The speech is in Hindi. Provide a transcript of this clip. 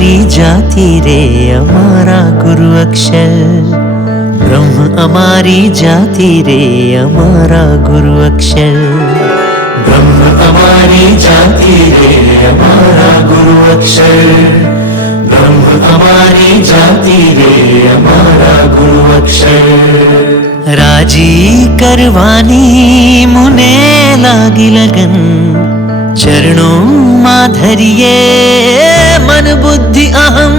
हमारी जाति रे हमारा गुरु अक्षर, ब्रह्म हमारी जाति रे हमारा गुरु अक्षर, ब्रह्म हमारी जाति रे हमारा गुरु अक्षर, ब्रह्म हमारी जाति रे हमारा गुरु अक्षर। राजी करवानी मुने लागी लगन, चरणों माधरिये मन बुद्धि अहम।